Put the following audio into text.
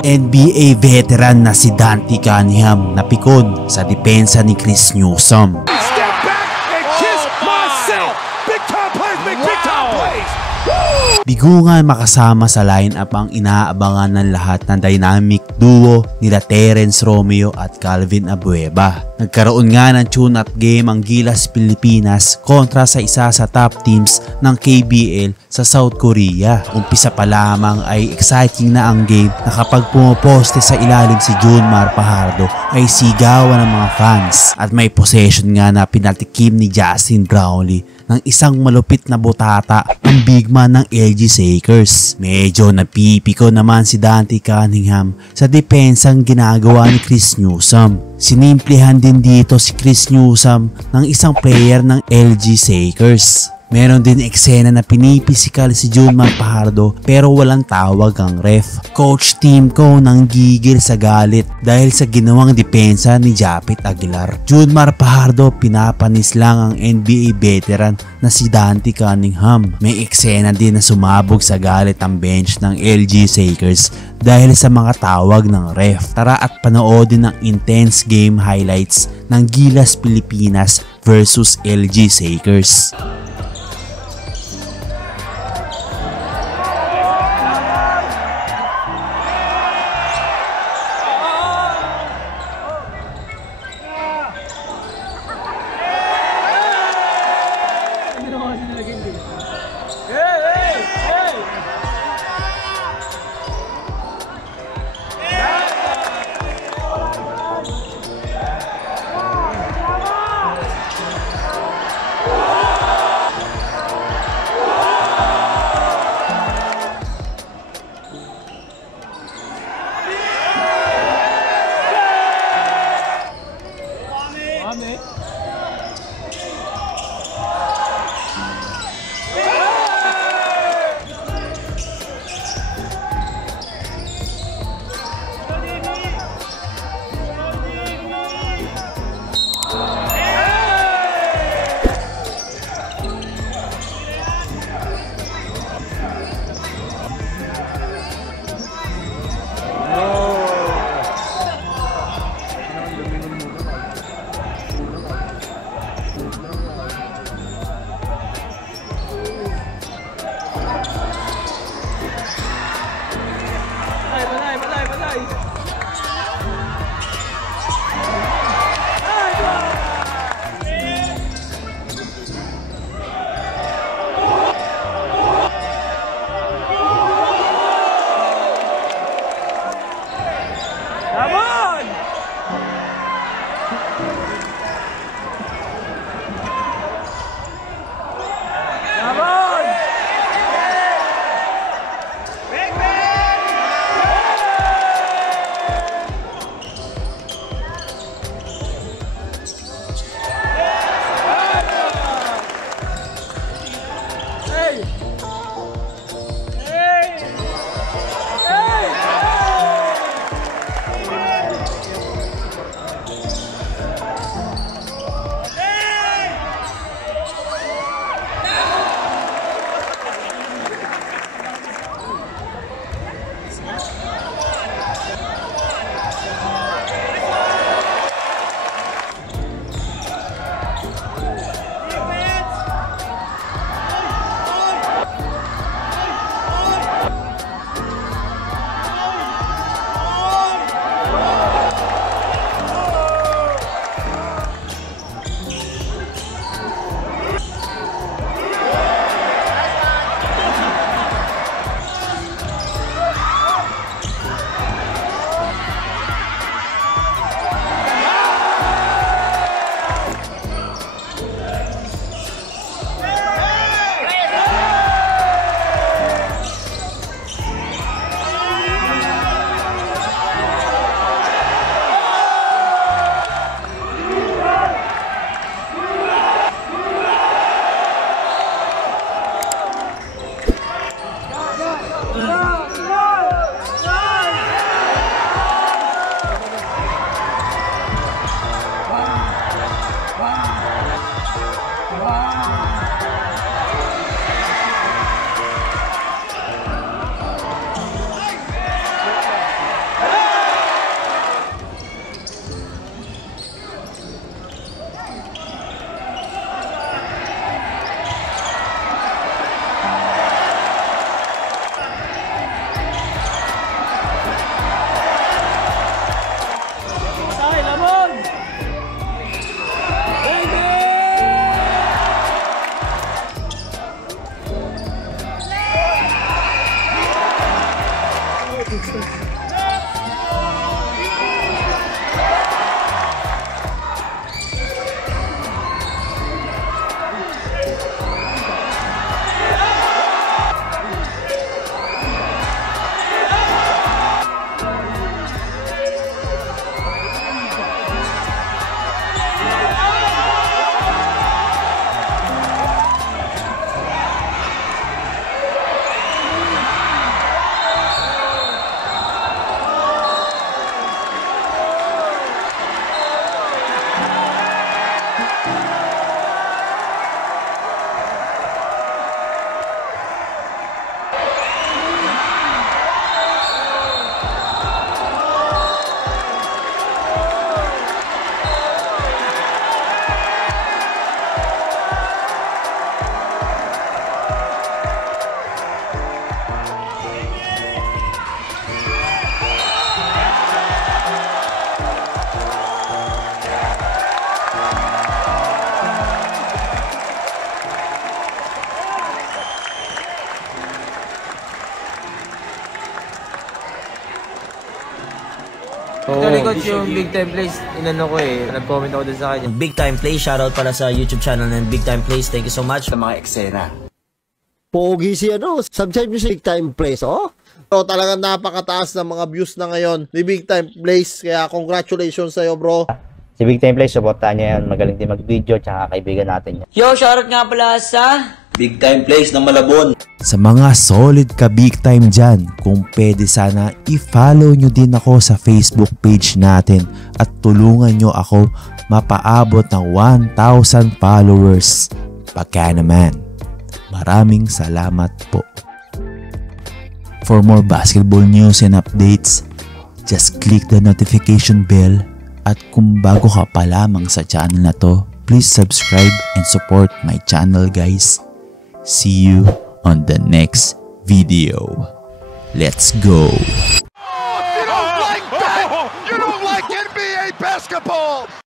NBA veteran na si Dante Cunningham napikon sa depensa ni Chris Newsome. Bigungan makasama sa lineup ang inaabangan ng lahat ng dynamic duo nila Terence Romeo at Calvin Abueva. Nagkaroon nga ng tune-up game ang Gilas Pilipinas kontra sa isa sa top teams ng KBL sa South Korea. Umpisa pa lamang ay exciting na ang game na kapag pumoposte sa ilalim si Junmar Fajardo ay sigawan ng mga fans. At may possession nga na pinatikim ni Justin Brownlee ng isang malupit na botata ang big man ng LG Lakers. Medyo napipiko naman si Dante Cunningham sa depensang ginagawa ni Chris Newsome. Sinimplihan din dito si Chris Newsome ng isang player ng LG Lakers. Meron din eksena na pinipisikal si Junmar Fajardo pero walang tawag ang ref. Coach Team ko nang gigil sa galit dahil sa ginawang depensa ni Japet Aguilar. Junmar Fajardo pinapanis lang ang NBA veteran na si Dante Cunningham. May eksena din na sumabog sa galit ang bench ng LG Lakers dahil sa mga tawag ng ref. Tara at panoodin ang intense game highlights ng Gilas Pilipinas versus LG Lakers. Actually, coach, yung Big Time Plays, inano ko nag-comment ako dun sa kanya. Big Time Plays, shoutout pala sa YouTube channel ng Big Time Plays. Thank you so much. Sa mga eksena. Pogi si subscribe nyo si Big Time Plays, So, talagang napakataas ng mga views na ngayon ni Big Time Plays, kaya congratulations sa'yo, bro. Si Big Time Plays, supportahan niya yan. Magaling din mag-video, tsaka kaibigan natin yan. Yo, shoutout nga pala sa Big Time Plays ng Malabon. Sa mga solid ka big time dyan, kung pwede sana i-follow nyo din ako sa Facebook page natin at tulungan nyo ako mapaabot ng 1,000 followers. Pagka naman. Maraming salamat po. For more basketball news and updates, just click the notification bell at kung bago ka pa lamang sa channel na to, please subscribe and support my channel, guys. See you on the next video. Let's go. You don't like NBA basketball.